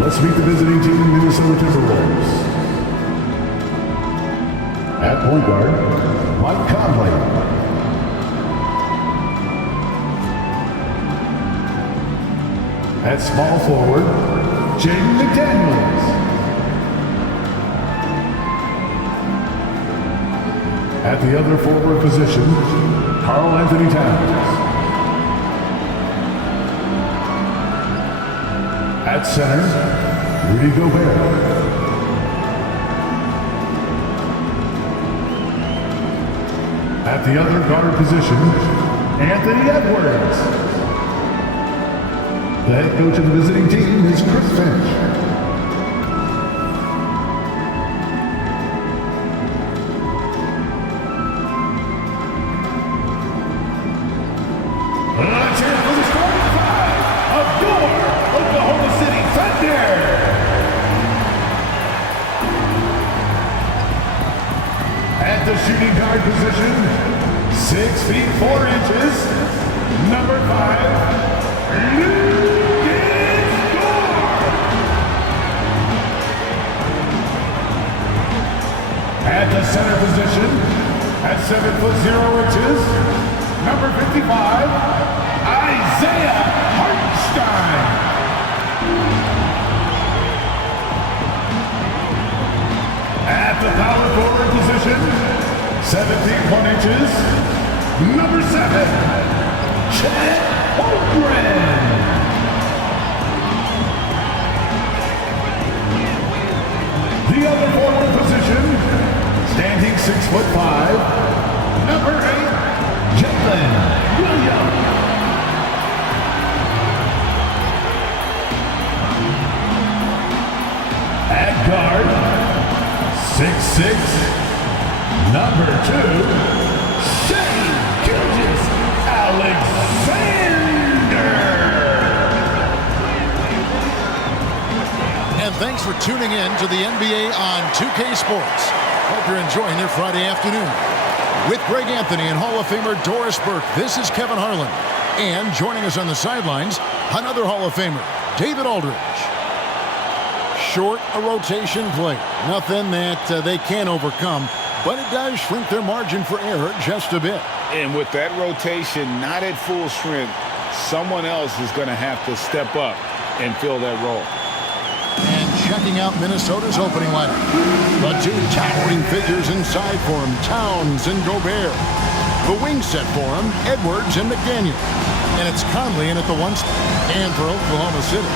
Let's meet the visiting team, Minnesota Timberwolves. At point guard, Mike Conley. At small forward, GEN.GAMING. At the other forward position, Karl Anthony Towns. At center, Rudy Gobert. At the other guard position, Anthony Edwards. The head coach of the visiting team is Chris Finch. Let's hear it for the starting five of your Oklahoma City Thunder. At the shooting guard position, 6 feet 4 inches, number 5, at the center position, at 7 foot 0 inches, number 55, Isaiah Hartenstein. At the power forward position, 7 feet 1 inches, number 7, Chet Holmgren. The other forward position, standing 6'5", number 8, Jalen Williams. At guard, 6'6", number 2, Shai Gilgeous-Alexander. And thanks for tuning in to the NBA on 2K Sports. Hope you're enjoying your Friday afternoon. With Greg Anthony and Hall of Famer Doris Burke, this is Kevin Harlan. And joining us on the sidelines, another Hall of Famer, David Aldridge. Short a rotation play. Nothing that they can't overcome, but it does shrink their margin for error just a bit. And with that rotation not at full strength, someone else is going to have to step up and fill that role. And checking out Minnesota's opening lineup. The two towering figures inside for him, Towns and Gobert. The wing set for him, Edwards and McDaniel. And it's Conley in at the 1 spot. And for Oklahoma City,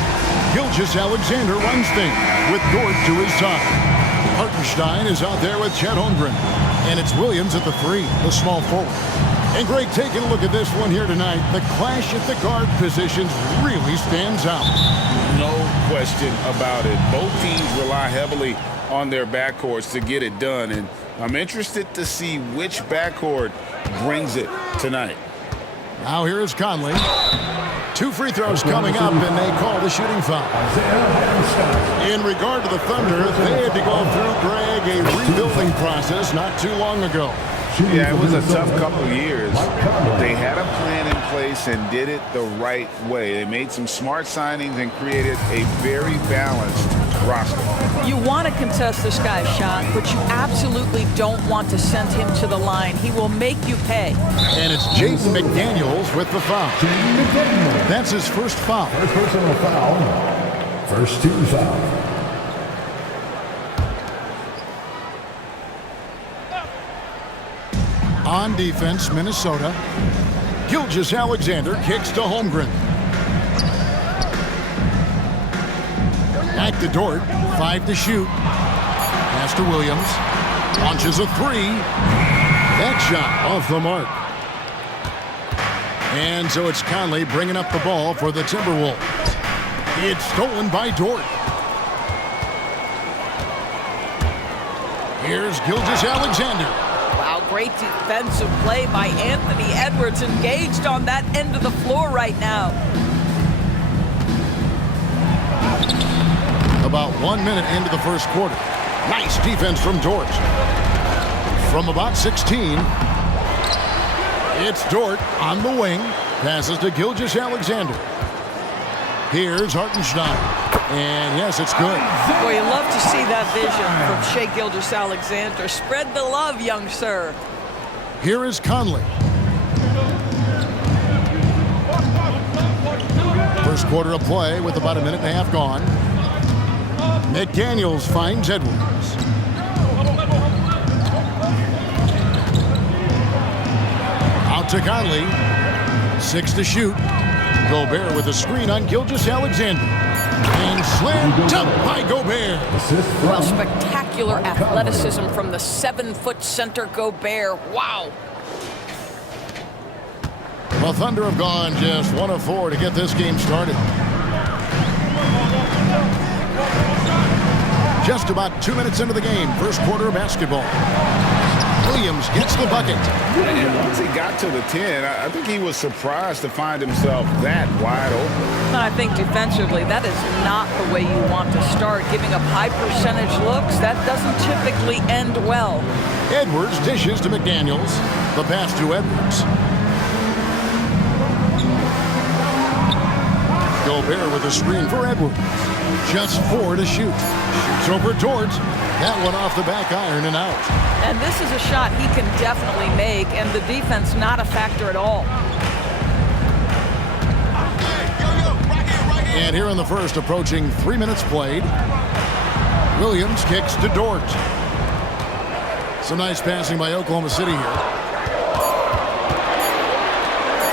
Gilgeous-Alexander runs things with Dort to his side. Hartenstein is out there with Chet Holmgren. And it's Williams at the 3, the small forward. And Greg, taking a look at this one here tonight, the clash at the guard positions really stands out. No question about it. Both teams rely heavily on their backcourts to get it done, and I'm interested to see which backcourt brings it tonight. Now here is Conley. 2 free throws coming up, and they call the shooting foul. In regard to the Thunder, they had to go through, Greg, a rebuilding process not too long ago. Yeah, it was a tough couple years. They had a plan in place and did it the right way. They made some smart signings and created a very balanced roster. You want to contest this guy's shot, but you absolutely don't want to send him to the line. He will make you pay. And it's Jaden McDaniels with the foul. That's his first foul. First personal foul. First team foul. On defense, Minnesota. Gilgeous-Alexander kicks to Holmgren. Back to Dort. 5 to shoot. Pass to Williams. Launches a 3. That shot off the mark. And so it's Conley bringing up the ball for the Timberwolves. It's stolen by Dort. Here's Gilgeous-Alexander. Wow, great defensive play by Anthony Edwards, engaged on that end of the floor right now. About 1 minute into the first quarter. Nice defense from Dort. From about 16, it's Dort on the wing. Passes to Gilgeous-Alexander. Here's Hartenstein. And yes, it's good. Boy, you love to see that vision from Shai Gilgeous-Alexander. Spread the love, young sir. Here is Conley. First quarter of play with about a minute and a half gone. McDaniels finds Edwards. Out to Conley. 6 to shoot. Gobert with a screen on Gilgeous-Alexander. And slammed dunk by Gobert. Well, spectacular athleticism from the 7-foot center Gobert. Wow. The Thunder have gone just 1 of 4 to get this game started. Just about 2 minutes into the game, first quarter of basketball. Williams gets the bucket. And once he got to the 10, I think he was surprised to find himself that wide open. I think defensively, that is not the way you want to start. Giving up high percentage looks, that doesn't typically end well. Edwards dishes to McDaniels. The pass to Edwards. Gobert with a screen for Edwards. Just 4 to shoot. Shoots over Dort. That one off the back iron and out. And this is a shot he can definitely make, and the defense not a factor at all. And here in the first, approaching 3 minutes played. Williams kicks to Dort. Some nice passing by Oklahoma City here.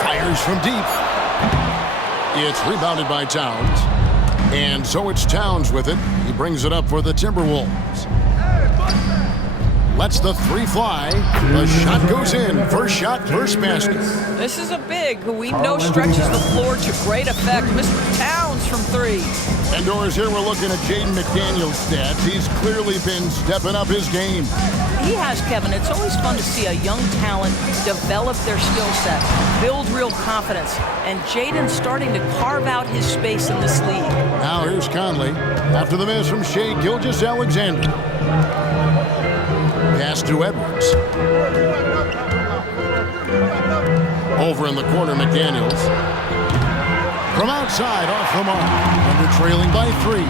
Fires from deep. It's rebounded by Towns. And so it's Towns with it. He brings it up for the Timberwolves. Lets the 3 fly. The shot goes in. First shot, first basket. This is a big who we know stretches the floor to great effect. Mr. Towns from 3. Indoors here, we're looking at Jaden McDaniels' stats. He's clearly been stepping up his game. He has, Kevin. It's always fun to see a young talent develop their skill set, build real confidence, and Jaden's starting to carve out his space in this league. Now here's Conley after the miss from Shai Gilgeous-Alexander. Pass to Edwards. Over in the corner, McDaniels. From outside, off the mark. Thunder trailing by 3.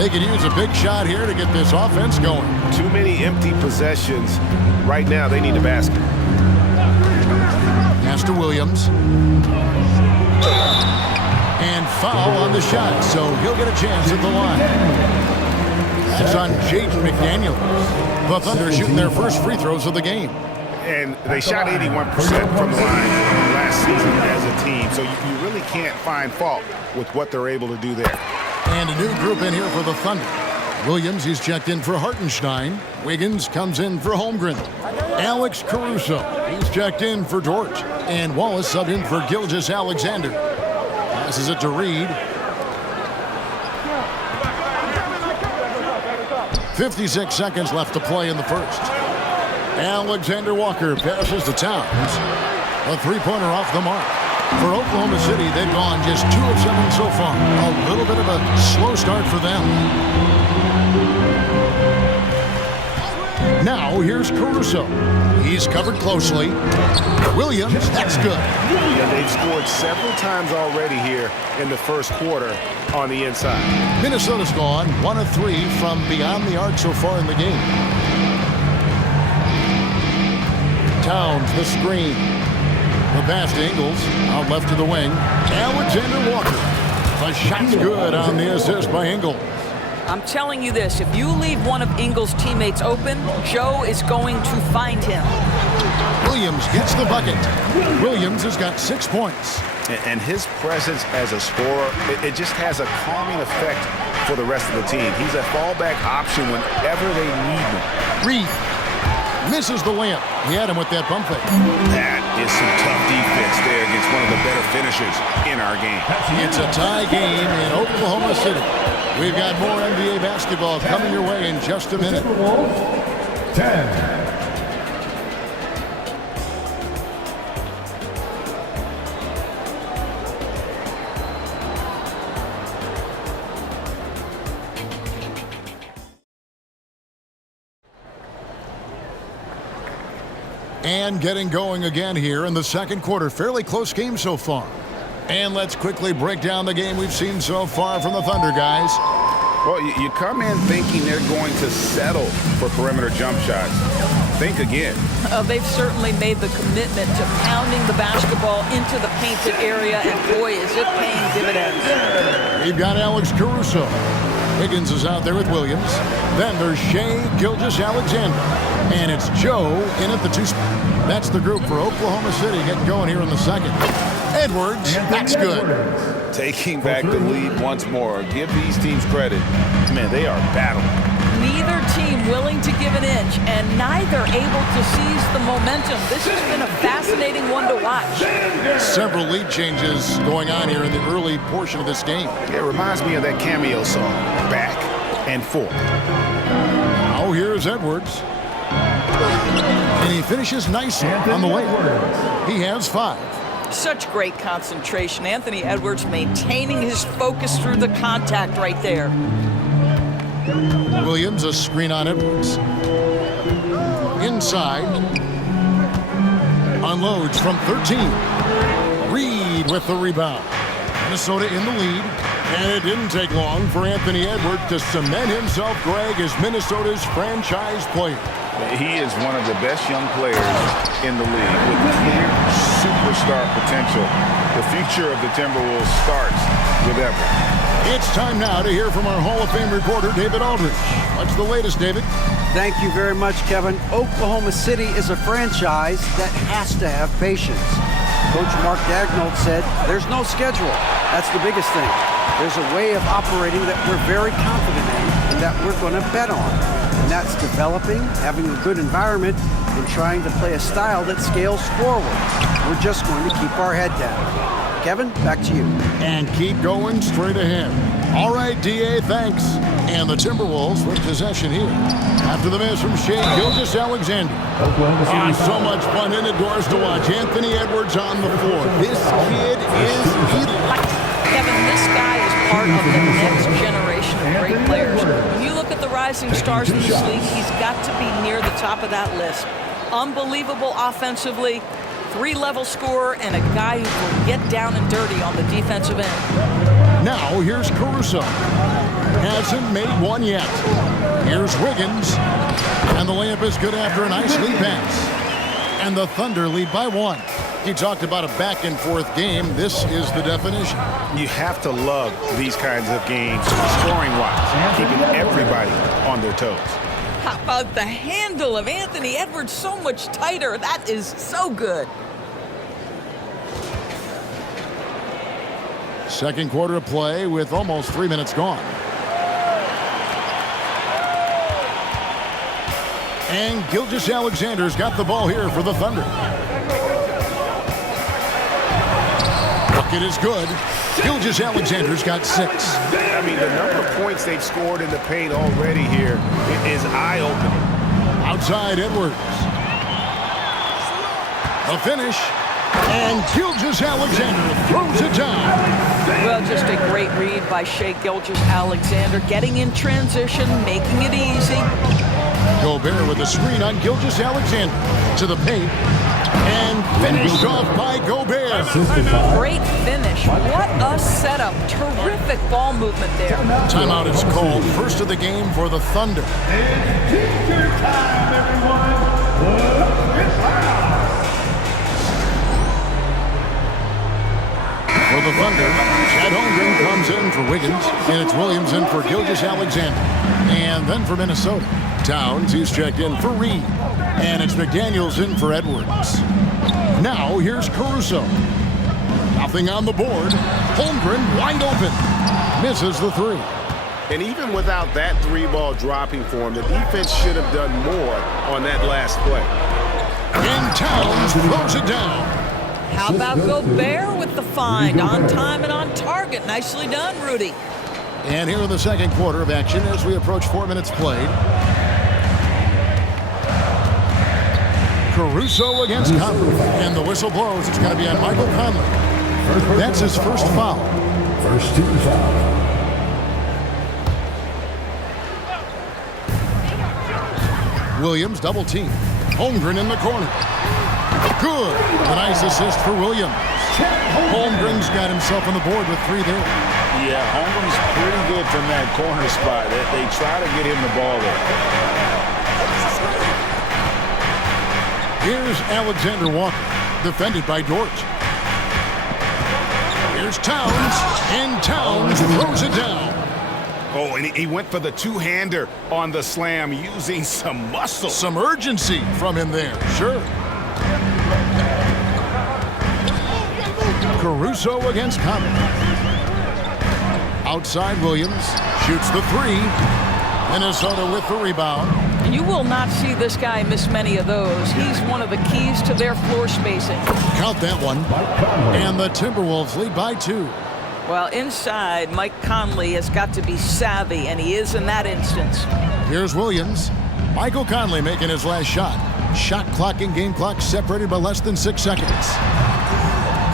They could use a big shot here to get this offense going. Too many empty possessions. Right now, they need a basket. Pass to Williams. And foul on the shot, so he'll get a chance at the line. That's on Jaden McDaniels. The Thunder shooting their first free throws of the game. And they shot 81% from the line last season as a team, so you really can't find fault with what they're able to do there. And a new group in here for the Thunder. Williams, he's checked in for Hartenstein. Wiggins comes in for Holmgren. Alex Caruso, he's checked in for Dort. And Wallace subbed in for Gilgeous-Alexander. Passes it to Reed. 56 seconds left to play in the first. Alexander Walker passes to Towns. A 3-pointer off the mark. For Oklahoma City, they've gone just 2 of 7 so far. A little bit of a slow start for them. Now here's Caruso. He's covered closely. Williams, that's good. Yeah, they've scored several times already here in the first quarter on the inside. Minnesota's gone 1 of 3 from beyond the arc so far in the game. Towns, the screen. The pass to Ingles, out left to the wing. Alexander Walker. The shot's good on the assist by Ingles. I'm telling you this, if you leave one of Ingles' teammates open, Joe is going to find him. Williams gets the bucket. Williams has got 6 points. And his presence as a scorer, it just has a calming effect for the rest of the team. He's a fallback option whenever they need him. Reed misses the layup. He had him with that bump fake. That is some tough defense there against one of the better finishers in our game. It's a tie game in Oklahoma City. We've got more NBA basketball coming your way in just a minute. 10. And getting going again here in the second quarter. Fairly close game so far. And let's quickly break down the game we've seen so far from the Thunder, guys. Well, you come in thinking they're going to settle for perimeter jump shots. Think again. They've certainly made the commitment to pounding the basketball into the painted area, and boy, is it paying dividends. We've got Alex Caruso. Higgins is out there with Williams. Then there's Shai Gilgeous-Alexander. And it's Joe in at the 2 spot. That's the group for Oklahoma City getting going here in the second. Edwards, that's good. Taking back the lead once more. Give these teams credit. Man, they are battling. Neither team willing to give an inch, and neither able to seize the momentum. This has been a fascinating one to watch. Several lead changes going on here in the early portion of this game. It reminds me of that cameo song, Back and Forth. Now here's Edwards. And he finishes nicely on the layup. He has 5. Such great concentration. Anthony Edwards maintaining his focus through the contact right there. Williams, a screen on Edwards. Inside. Unloads from 13. Reed with the rebound. Minnesota in the lead. And it didn't take long for Anthony Edwards to cement himself, Greg, as Minnesota's franchise player. He is one of the best young players in the league with clear superstar potential. The future of the Timberwolves starts with Edwards. It's time now to hear from our Hall of Fame reporter, David Aldridge. What's the latest, David? Thank you very much, Kevin. Oklahoma City is a franchise that has to have patience. Coach Mark Daigneault said, there's no schedule. That's the biggest thing. There's a way of operating that we're very confident in and that we're going to bet on. And that's developing, having a good environment, and trying to play a style that scales forward. We're just going to keep our head down. Kevin, back to you. And keep going straight ahead. All right, D.A., thanks. And the Timberwolves with possession here. After the miss from Shai Gilgeous-Alexander. So much fun indoors to watch. Anthony Edwards on the floor. This kid is elite. Kevin, this guy is part of the next generation of great players. When you look at the rising stars in this league, he's got to be near the top of that list. Unbelievable offensively, 3-level scorer, and a guy who will get down and dirty on the defensive end. Now here's Caruso. Hasn't made one yet. Here's Wiggins. And the layup is good after a nice lead pass. And the Thunder lead by 1. He talked about a back-and-forth game. This is the definition. You have to love these kinds of games, scoring-wise, keeping everybody on their toes. How about the handle of Anthony Edwards so much tighter? That is so good. Second quarter of play with almost 3 minutes gone. And Gilgeous-Alexander's got the ball here for the Thunder. Bucket is good. Gilgeous-Alexander's got 6. I mean, the number of points they've scored in the paint already here is eye-opening. Outside Edwards. The finish. And Gilgeous-Alexander throws it down. Well, just a great read by Shai Gilgeous-Alexander, getting in transition, making it easy. Gobert with a screen on Gilgeous-Alexander to the paint. And finished off by Gobert. Great finish. What a setup. Terrific ball movement there. Timeout is called. First of the game for the Thunder. Take your time, everyone. It's loud. For the Thunder, Chet Holmgren comes in for Wiggins, and it's Williams in for Gilgeous-Alexander. And then for Minnesota, Towns, he's checked in for Reed. And it's McDaniels in for Edwards. Now here's Caruso. Nothing on the board. Holmgren wide open. Misses the 3. And even without that 3-ball dropping for him, the defense should have done more on that last play. And Towns throws it down. How about Gobert with the find? On time and on target. Nicely done, Rudy. And here in the second quarter of action as we approach 4 minutes played. Caruso against Conley. And the whistle blows. It's going to be on Michael Conley. That's his first foul. First team foul. Williams double team. Holmgren in the corner. Good. A nice assist for Williams. Holmgren's got himself on the board with 3 there. Yeah, Holmgren's pretty good from that corner spot. They try to get him the ball there. Here's Alexander Walker, defended by Dort. Here's Towns, and Towns throws it down. Oh, and he went for the two-hander on the slam using some muscle. Some urgency from him there, sure. Caruso against Conley. Outside Williams, shoots the 3. Minnesota with the rebound. You will not see this guy miss many of those. He's one of the keys to their floor spacing. Count that one. And the Timberwolves lead by 2. Well, inside, Mike Conley has got to be savvy, and he is in that instance. Here's Williams. Michael Conley making his last shot. Shot clock and game clock separated by less than 6 seconds.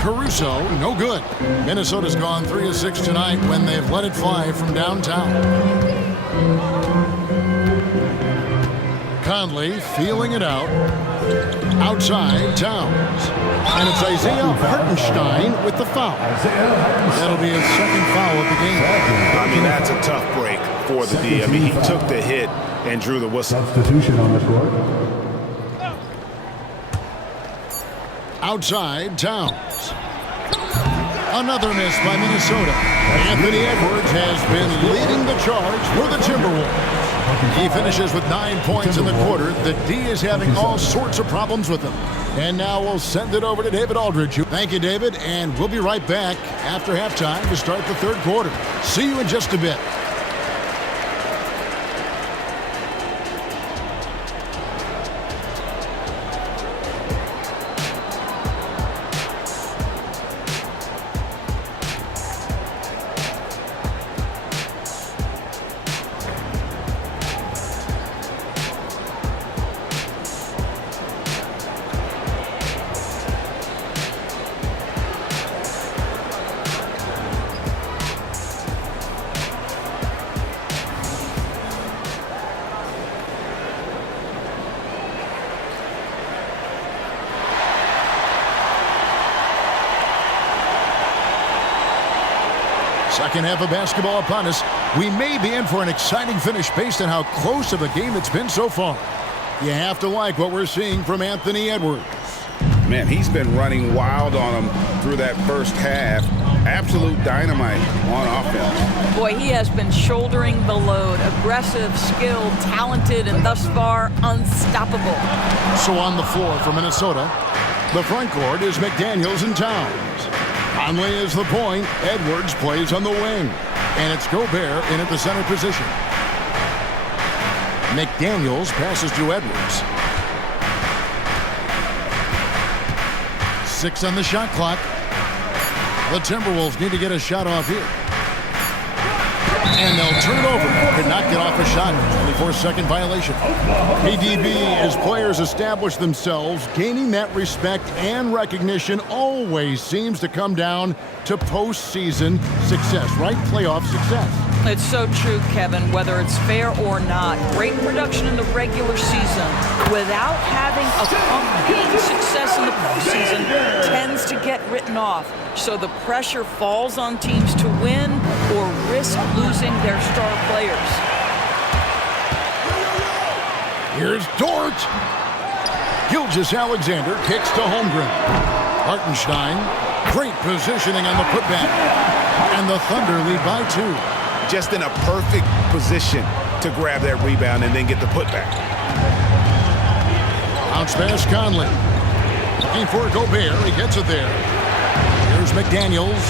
Caruso, no good. Minnesota's gone 3 of 6 tonight when they've let it fly from downtown. Conley feeling it out. Outside, Towns. And it's Isaiah Hartenstein with the foul. That'll be his second foul of the game. I mean, that's a tough break for the D. I mean, he took the hit and drew the whistle. Substitution on the court. Outside, Towns. Another miss by Minnesota. Anthony Edwards has been leading the charge for the Timberwolves. He finishes with 9 points in the quarter. The D is having all sorts of problems with him. And now we'll send it over to David Aldridge. Thank you, David, and we'll be right back after halftime to start the 3rd quarter. See you in just a bit. Second half of basketball upon us. We may be in for an exciting finish based on how close of a game it's been so far. You have to like what we're seeing from Anthony Edwards. Man, he's been running wild on him through that first half. Absolute dynamite on offense. Boy, he has been shouldering the load. Aggressive, skilled, talented, and thus far unstoppable. So on the floor for Minnesota, the front court is McDaniels and Towns. Conley is the point. Edwards plays on the wing. And it's Gobert in at the center position. McDaniels passes to Edwards. 6 on the shot clock. The Timberwolves need to get a shot off here. And they'll turn it over. Could not get off a shot. 24-second violation. PDB, as players establish themselves, gaining that respect and recognition always seems to come down to postseason success, right? Playoff success. It's so true, Kevin, whether it's fair or not. Great production in the regular season without having a complete success in the postseason tends to get written off. So the pressure falls on teams to win or risk losing their star players. Here's Dort. Gilgeous-Alexander kicks to Holmgren. Hartenstein, great positioning on the putback. And the Thunder lead by 2. Just in a perfect position to grab that rebound and then get the putback. Bounce pass Conley. Looking for Gobert. He gets it there. Here's McDaniels.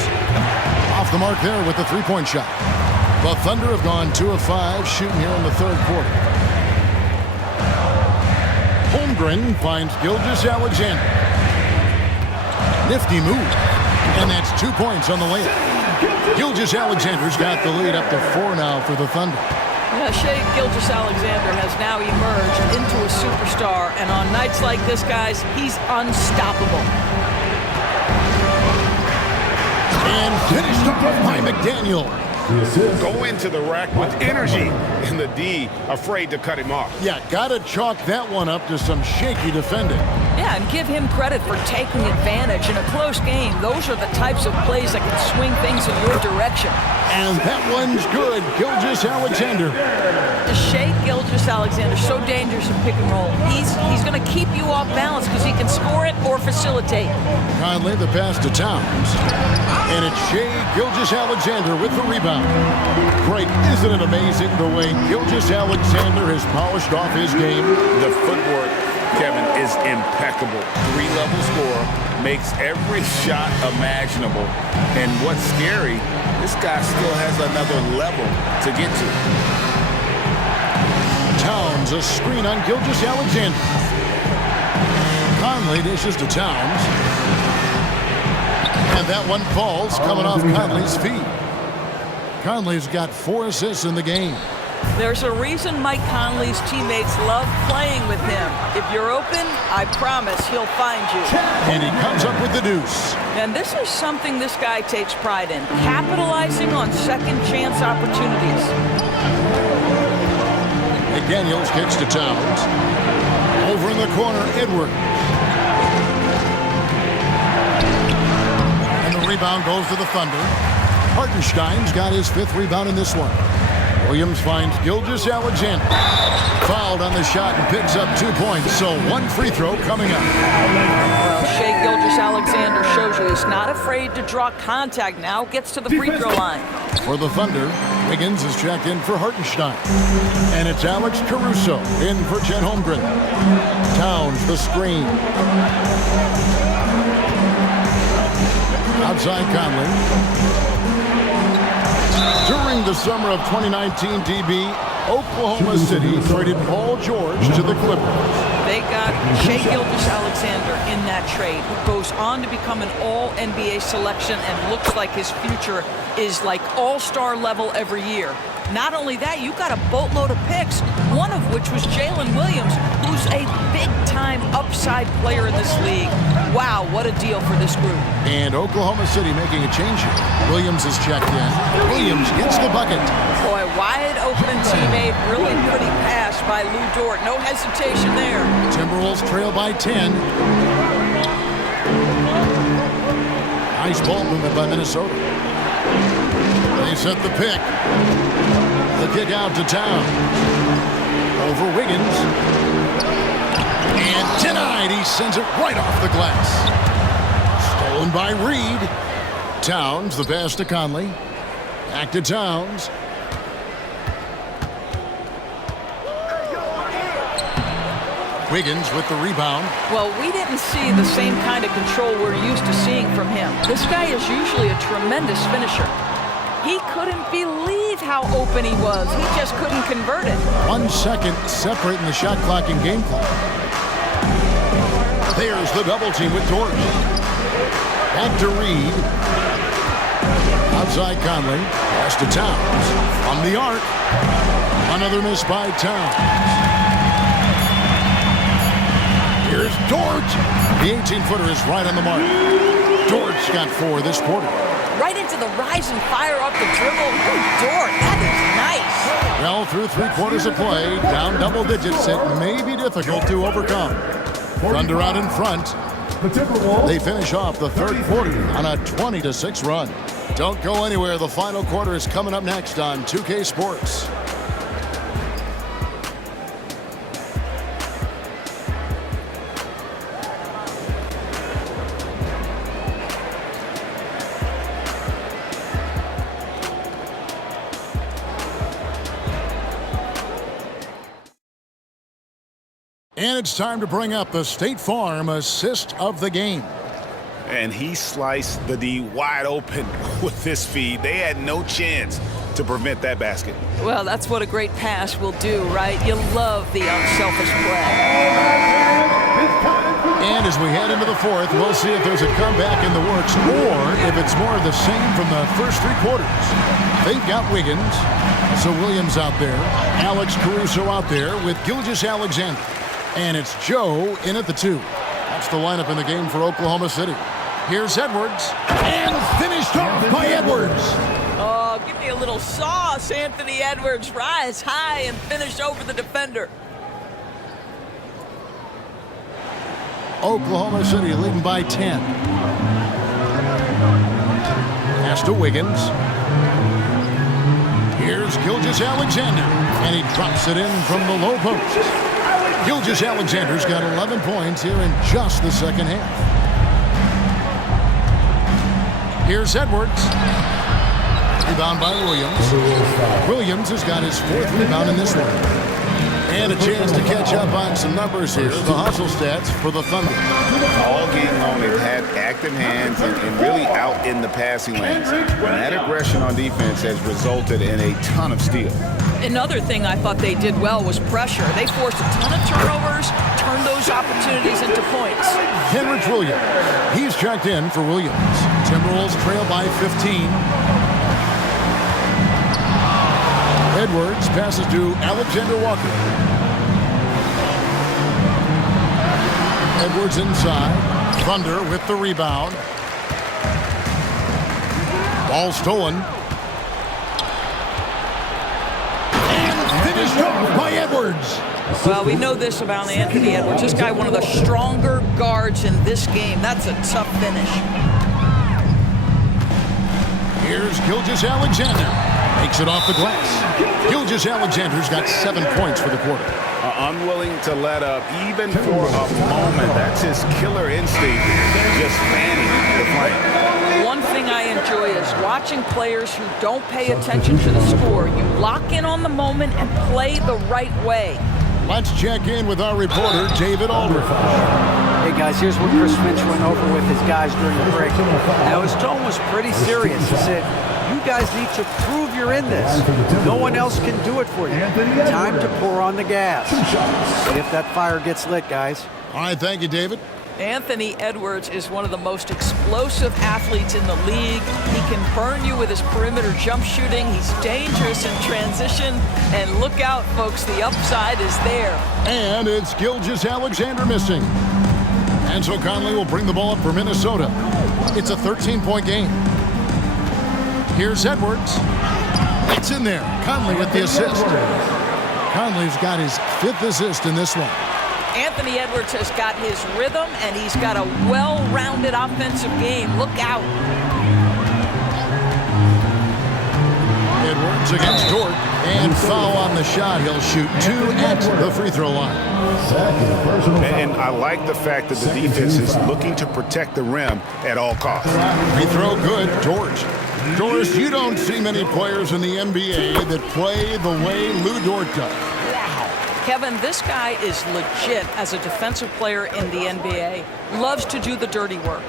Off the mark there with the three-point shot. The Thunder have gone 2 of 5 shooting here in the 3rd quarter. Holmgren finds Gilgeous-Alexander. Nifty move. And that's 2 points on the layup. Gilgeous-Alexander's got the lead up to 4 now for the Thunder. Yeah, Shai Gilgeous-Alexander has now emerged into a superstar, and on nights like this, guys, he's unstoppable. And finished off by McDaniel. Go into the rack with energy, and the D afraid to cut him off. Yeah, gotta chalk that one up to some shaky defending. Yeah, and give him credit for taking advantage in a close game. Those are the types of plays that can swing things in your direction. And that one's good. Gilgeous-Alexander. Shea Gilgeous-Alexander, so dangerous in pick and roll. He's going to keep you off balance because he can score it or facilitate. Conley, the pass to Towns. And it's Shea Gilgeous-Alexander with the rebound. Great. Isn't it amazing the way Gilgeous-Alexander has polished off his game? The footwork, Kevin, is impeccable. 3-level scorer, makes every shot imaginable. And what's scary, this guy still has another level to get to. Towns, a screen on Gilgeous-Alexander. Conley dishes to Towns. And that one falls, coming off Conley's feet. Conley's got 4 assists in the game. There's a reason Mike Conley's teammates love playing with him. If you're open, I promise he'll find you. And he comes up with the deuce. And this is something this guy takes pride in, capitalizing on second chance opportunities. McDaniels kicks to Towns. Over in the corner, Edwards. And the rebound goes to the Thunder. Hartenstein's got his 5th rebound in this one. Williams finds Gilgeous-Alexander. Fouled on the shot and picks up 2 points. So 1 free throw coming up. Well, Shea Gilgeous-Alexander shows you he's not afraid to draw contact now. Gets to the free throw line. For the Thunder, Wiggins is checked in for Hartenstein. And it's Alex Caruso in for Chet Holmgren. Towns the screen. Outside Conley. During the summer of 2019, DB, Oklahoma City traded Paul George to the Clippers. They got Shea Gilgeous-Alexander in that trade, who goes on to become an all-NBA selection and looks like his future is like all-star level every year. Not only that, you got a boatload of picks, one of which was Jalen Williams, who's a big-time upside player in this league. Wow, what a deal for this group. And Oklahoma City making a change here. Williams is checked in. Williams gets the bucket. Boy, wide open teammate, really pretty pass by Lou Dort. No hesitation there. Timberwolves trail by 10. Nice ball movement by Minnesota. They set the pick. The kick out to Town. Over Wiggins. And denied. He sends it right off the glass. Stolen by Reed. Towns, the pass to Conley. Back to Towns. Wiggins with the rebound. Well, we didn't see the same kind of control we're used to seeing from him. This guy is usually a tremendous finisher. He couldn't believe how open he was. He just couldn't convert it. 1 second separating the shot clock and game clock. There's the double team with Dort. Back to Reed. Outside Conley. Pass to Towns. From the arc. Another miss by Towns. Here's Dort. The 18-footer is right on the mark. Dort's got 4 this quarter. Right into the rise and fire up the dribble. Good Dort. That is nice. Well, through 3 quarters of play, down double digits, it may be difficult to overcome. Thunder out in front. They finish off the 3rd quarter on a 20-6 run. Don't go anywhere. The final quarter is coming up next on 2K Sports. And it's time to bring up the State Farm assist of the game. And he sliced the D wide open with this feed. They had no chance to prevent that basket. Well, that's what a great pass will do, right? You love the unselfish play. And as we head into the 4th, we'll see if there's a comeback in the works or if it's more of the same from the first 3 quarters. They've got Wiggins, so Williams out there, Alex Caruso out there with Gilgeous-Alexander. And it's Joe in at the 2. That's the lineup in the game for Oklahoma City. Here's Edwards. And finished off by Edwards. Oh, give me a little sauce, Anthony Edwards. Rise high and finish over the defender. Oklahoma City leading by 10. Pass to Wiggins. Here's Gilgeous-Alexander, and he drops it in from the low post. Gilgeous-Alexander's got 11 points here in just the second half. Here's Edwards. Rebound by Williams. Williams has got his 4th rebound in this one. And a chance to catch up on some numbers here. The hustle stats for the Thunder. All game long, they've had active hands and really out in the passing lanes. And that aggression on defense has resulted in a ton of steals. Another thing I thought they did well was pressure. They forced a ton of turnovers, turned those opportunities into points. Kenrich Williams. He's checked in for Williams. Timberwolves trail by 15. Edwards passes to Alexander Walker. Edwards inside. Thunder with the rebound. Ball stolen. And finished off by Edwards. Well, we know this about Anthony Edwards. This guy, one of the stronger guards in this game. That's a tough finish. Here's Gilgeous-Alexander. Makes it off the glass. Gilgeous-Alexander's got 7 points for the quarter. Unwilling to let up even for a moment. That's his killer instinct, just fanning the flame. One thing I enjoy is watching players who don't pay attention to the score. You lock in on the moment and play the right way. Let's check in with our reporter, David Aldridge. Hey guys, here's what Chris Finch went over with his guys during the break. Now his tone was pretty serious. He said, you guys need to prove you're in this. No one else can do it for you. Time to pour on the gas. See if that fire gets lit, guys. All right, thank you, David. Anthony Edwards is one of the most explosive athletes in the league. He can burn you with his perimeter jump shooting. He's dangerous in transition. And look out, folks, the upside is there. And it's Gilgeous-Alexander missing. And so Conley will bring the ball up for Minnesota. It's a 13-point game. Here's Edwards. It's in there. Conley with the assist. Conley's got his 5th assist in this one. Anthony Edwards has got his rhythm, and he's got a well-rounded offensive game. Look out. Edwards against Dort, and foul on the shot. He'll shoot 2 at the free throw line. And I like the fact that the defense is looking to protect the rim at all costs. Free throw good, Dort. Doris, you don't see many players in the NBA that play the way Lou Dort does. Kevin, this guy is legit as a defensive player in the NBA. Loves to do the dirty work.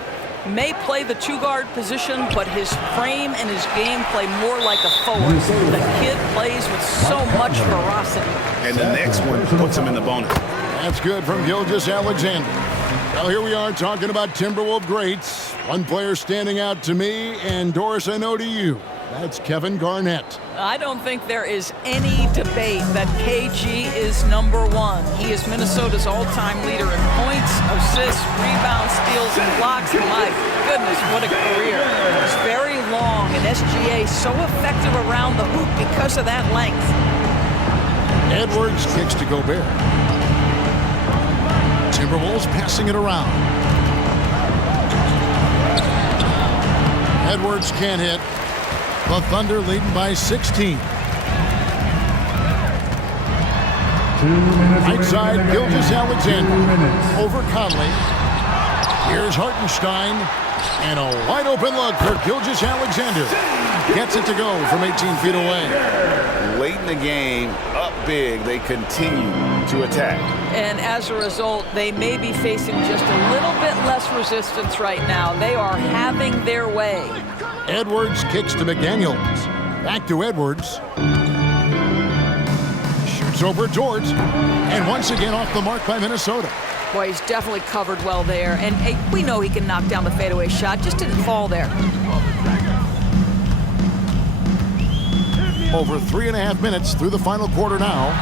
May play the 2-guard position, but his frame and his game play more like a forward. The kid plays with so much ferocity. And the next one puts him in the bonus. That's good from Gilgeous-Alexander. Well, here we are talking about Timberwolves greats. One player standing out to me, and Doris, I know to you. That's Kevin Garnett. I don't think there is any debate that KG is #1. He is Minnesota's all-time leader in points, assists, rebounds, steals, and blocks. My goodness, what a career. It's very long, and SGA so effective around the hoop because of that length. Edwards kicks to Gobert. Timberwolves passing it around. Edwards can't hit. The Thunder leading by 16. Right side, Gilgeous-Alexander over Conley. Here's Hartenstein, and a wide open look for Gilgeous-Alexander. Gets it to go from 18 feet away. Late in the game, up big, they continue to attack. And as a result, they may be facing just a little bit less resistance right now. They are having their way. Edwards kicks to McDaniels. Back to Edwards. Shoots over Dort. And once again off the mark by Minnesota. Boy, he's definitely covered well there. And hey, we know he can knock down the fadeaway shot. Just didn't fall there. Over 3.5 minutes through the final quarter now.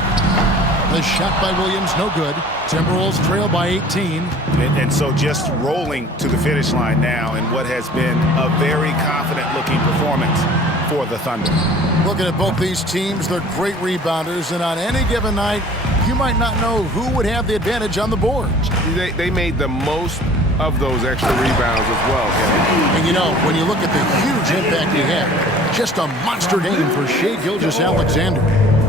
The shot by Williams, no good. Timberwolves trail by 18. And so just rolling to the finish line now in what has been a very confident-looking performance for the Thunder. Looking at both these teams, they're great rebounders, and on any given night, you might not know who would have the advantage on the boards. They made the most of those extra rebounds as well, Kevin. And you know, when you look at the huge impact he had, just a monster game for Shai Gilgeous-Alexander.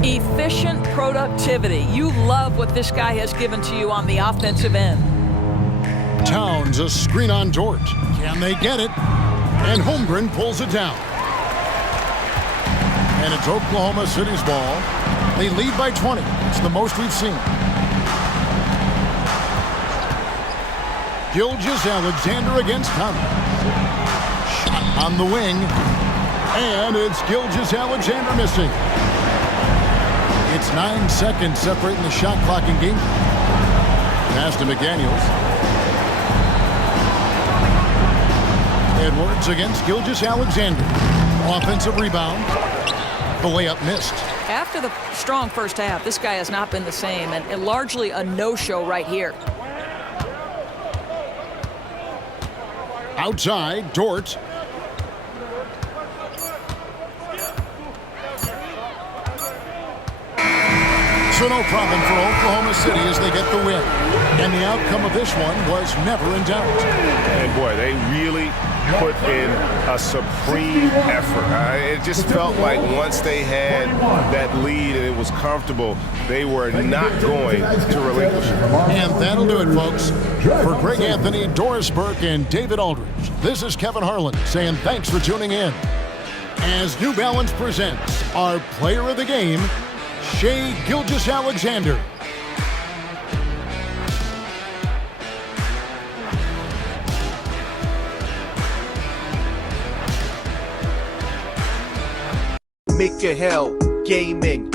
Efficient productivity. You love what this guy has given to you on the offensive end. Towns, a screen on Dort. Can they get it? And Holmgren pulls it down. And it's Oklahoma City's ball. They lead by 20. It's the most we've seen. Gilgeous-Alexander against Conley. Shot on the wing. And it's Gilgeous-Alexander missing. It's 9 seconds separating the shot clock and game. Pass to McDaniels. Edwards against Gilgeous-Alexander. Offensive rebound. The layup missed. After the strong first half, this guy has not been the same, and largely a no-show right here. Outside, Dort. So no problem for Oklahoma City as they get the win. And the outcome of this one was never in doubt. And boy, they really put in a supreme effort. It just felt like once they had that lead and it was comfortable, they were not going to relinquish it. And that'll do it, folks. For Greg Anthony, Doris Burke, and David Aldridge, this is Kevin Harlan saying thanks for tuning in. As New Balance presents our player of the game, Shai Gilgeous-Alexander. Make a hell gaming.